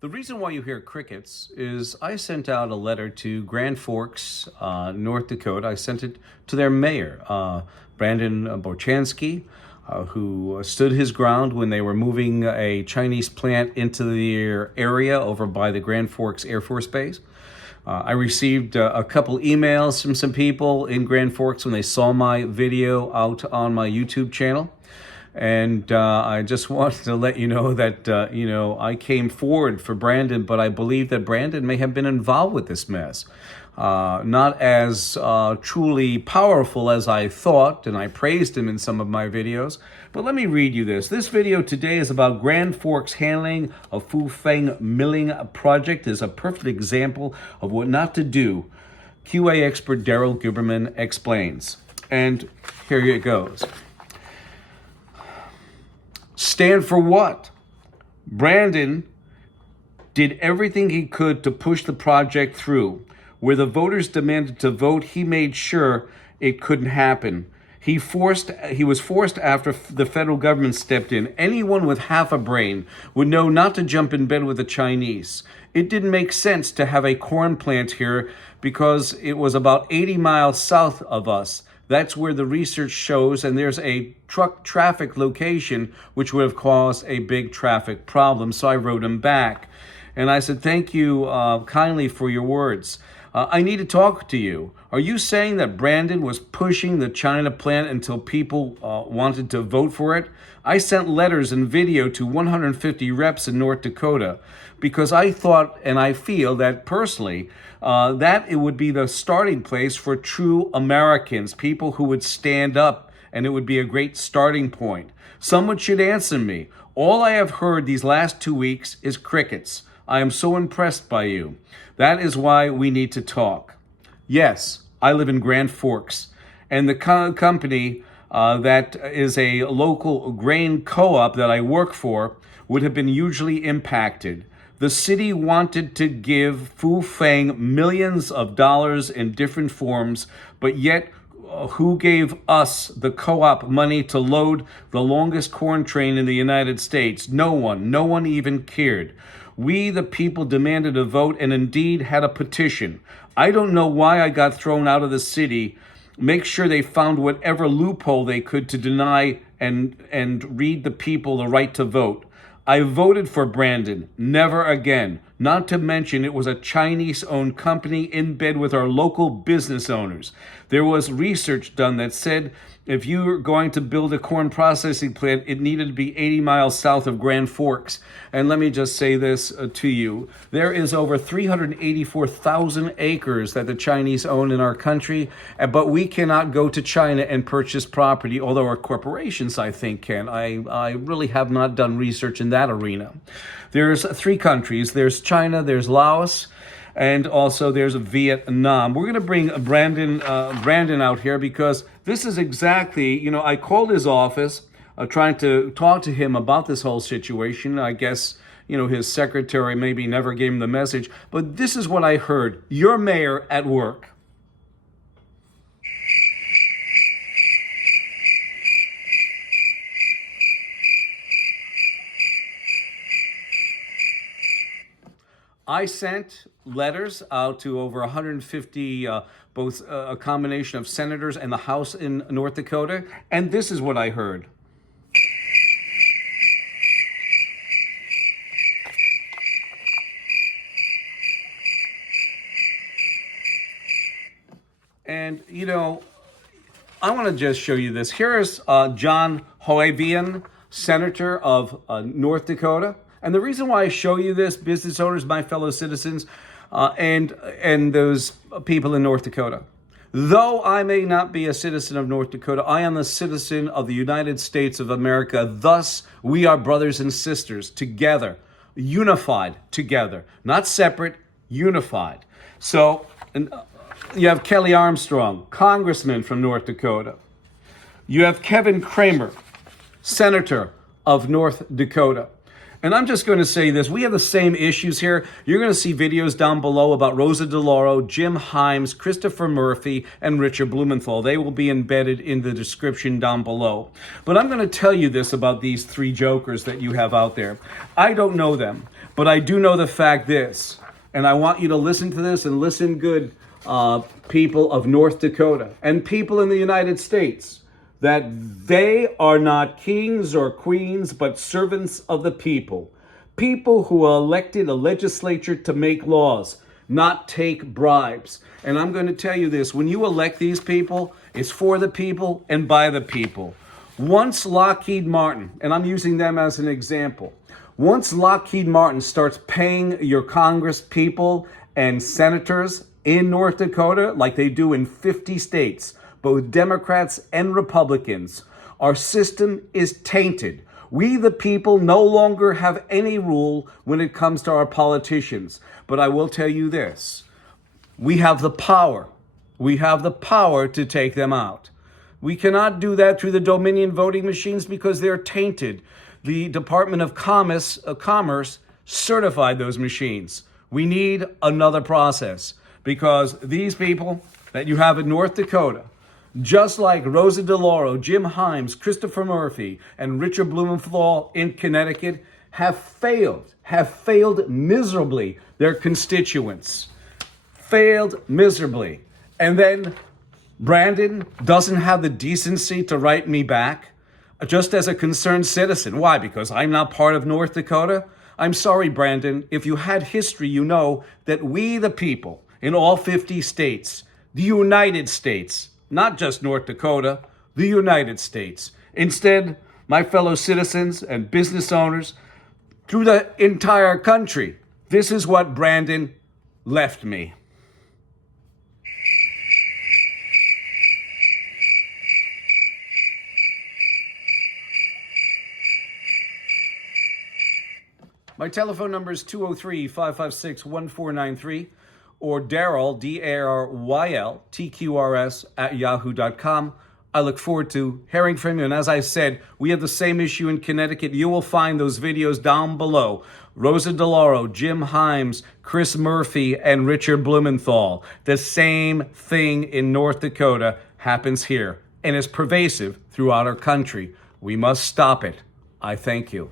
The reason why you hear crickets is I sent out a letter to Grand Forks, North Dakota. I sent it to their mayor, Brandon Borchansky, who stood his ground when they were moving a Chinese plant into their area over by the Grand Forks Air Force Base. I received a couple emails from some people in Grand Forks when they saw my video out on my YouTube channel. And I just wanted to let you know that, I came forward for Brandon, but I believe that Brandon may have been involved with this mess. Not as truly powerful as I thought, and I praised him in some of my videos. But let me read you this. This video today is about Grand Forks handling a Fufeng milling project. Is a perfect example of what not to do. QA expert Daryl Guberman explains. And here it goes. Stand for what? Brandon did everything he could to push the project through. Where the voters demanded to vote, he made sure it couldn't happen. He was forced after the federal government stepped in. Anyone with half a brain would know not to jump in bed with the Chinese. It didn't make sense to have a corn plant here because it was about 80 miles south of us. That's where the research shows, and there's a truck traffic location which would have caused a big traffic problem. So I wrote him back. And I said, thank you kindly for your words. I need to talk to you. Are you saying that Brandon was pushing the China plant until people wanted to vote for it? I sent letters and video to 150 reps in North Dakota because I thought and I feel that personally that it would be the starting place for true Americans, people who would stand up, and it would be a great starting point. Someone should answer me. All I have heard these last 2 weeks is crickets. I am so impressed by you. That is why we need to talk. Yes, I live in Grand Forks, and the company that is a local grain co-op that I work for would have been hugely impacted. The city wanted to give Fufeng millions of dollars in different forms, but yet who gave us, the co-op, money to load the longest corn train in the United States? No one. No one even cared. We, the people, demanded a vote and indeed had a petition. I don't know why I got thrown out of the city. Make sure they found whatever loophole they could to deny and read the people the right to vote. I voted for Brandon. Never again. Not to mention it was a Chinese-owned company in bed with our local business owners. There was research done that said if you were going to build a corn processing plant, it needed to be 80 miles south of Grand Forks. And let me just say this to you. There is over 384,000 acres that the Chinese own in our country, but we cannot go to China and purchase property, although our corporations, I think, can. I really have not done research in that arena. There's 3 countries. There's China, there's Laos, and also there's Vietnam. We're going to bring Brandon out here because this is exactly, I called his office trying to talk to him about this whole situation. I guess, his secretary maybe never gave him the message, but this is what I heard. Your mayor at work. I sent letters out to over 150, both a combination of senators and the House in North Dakota, and this is what I heard. And, I want to just show you this. Here's John Hoavian, senator of North Dakota. And the reason why I show you this, business owners, my fellow citizens, and those people in North Dakota. Though I may not be a citizen of North Dakota, I am a citizen of the United States of America. Thus, we are brothers and sisters together, unified together, not separate, unified. So you have Kelly Armstrong, congressman from North Dakota. You have Kevin Kramer, senator of North Dakota. And I'm just going to say this. We have the same issues here. You're going to see videos down below about Rosa DeLauro, Jim Himes, Christopher Murphy, and Richard Blumenthal. They will be embedded in the description down below. But I'm going to tell you this about these 3 jokers that you have out there. I don't know them, But I do know the fact this, and I want you to listen to this and listen good, people of North Dakota and people in the United States, that they are not kings or queens, but servants of the people. People who are elected a legislature to make laws, not take bribes. And I'm going to tell you this, when you elect these people, it's for the people and by the people. Once Lockheed Martin, and I'm using them as an example, once Lockheed Martin starts paying your Congress people and senators in North Dakota, like they do in 50 states, both Democrats and Republicans, our system is tainted. We, the people, no longer have any rule when it comes to our politicians. But I will tell you this, we have the power. We have the power to take them out. We cannot do that through the Dominion voting machines because they're tainted. The Department of Commerce certified those machines. We need another process because these people that you have in North Dakota, just like Rosa DeLauro, Jim Himes, Christopher Murphy, and Richard Blumenthal in Connecticut, have failed miserably their constituents. Failed miserably. And then Brandon doesn't have the decency to write me back just as a concerned citizen. Why? Because I'm not part of North Dakota? I'm sorry, Brandon. If you had history, you know that we, the people, in all 50 states, the United States, not just North Dakota, the United States. Instead, my fellow citizens and business owners through the entire country, this is what Brandon left me. My telephone number is 203-556-1493 or Daryl, Daryl, TQRS at yahoo.com. I look forward to hearing from you. And as I said, we have the same issue in Connecticut. You will find those videos down below. Rosa DeLauro, Jim Himes, Chris Murphy, and Richard Blumenthal. The same thing in North Dakota happens here and is pervasive throughout our country. We must stop it. I thank you.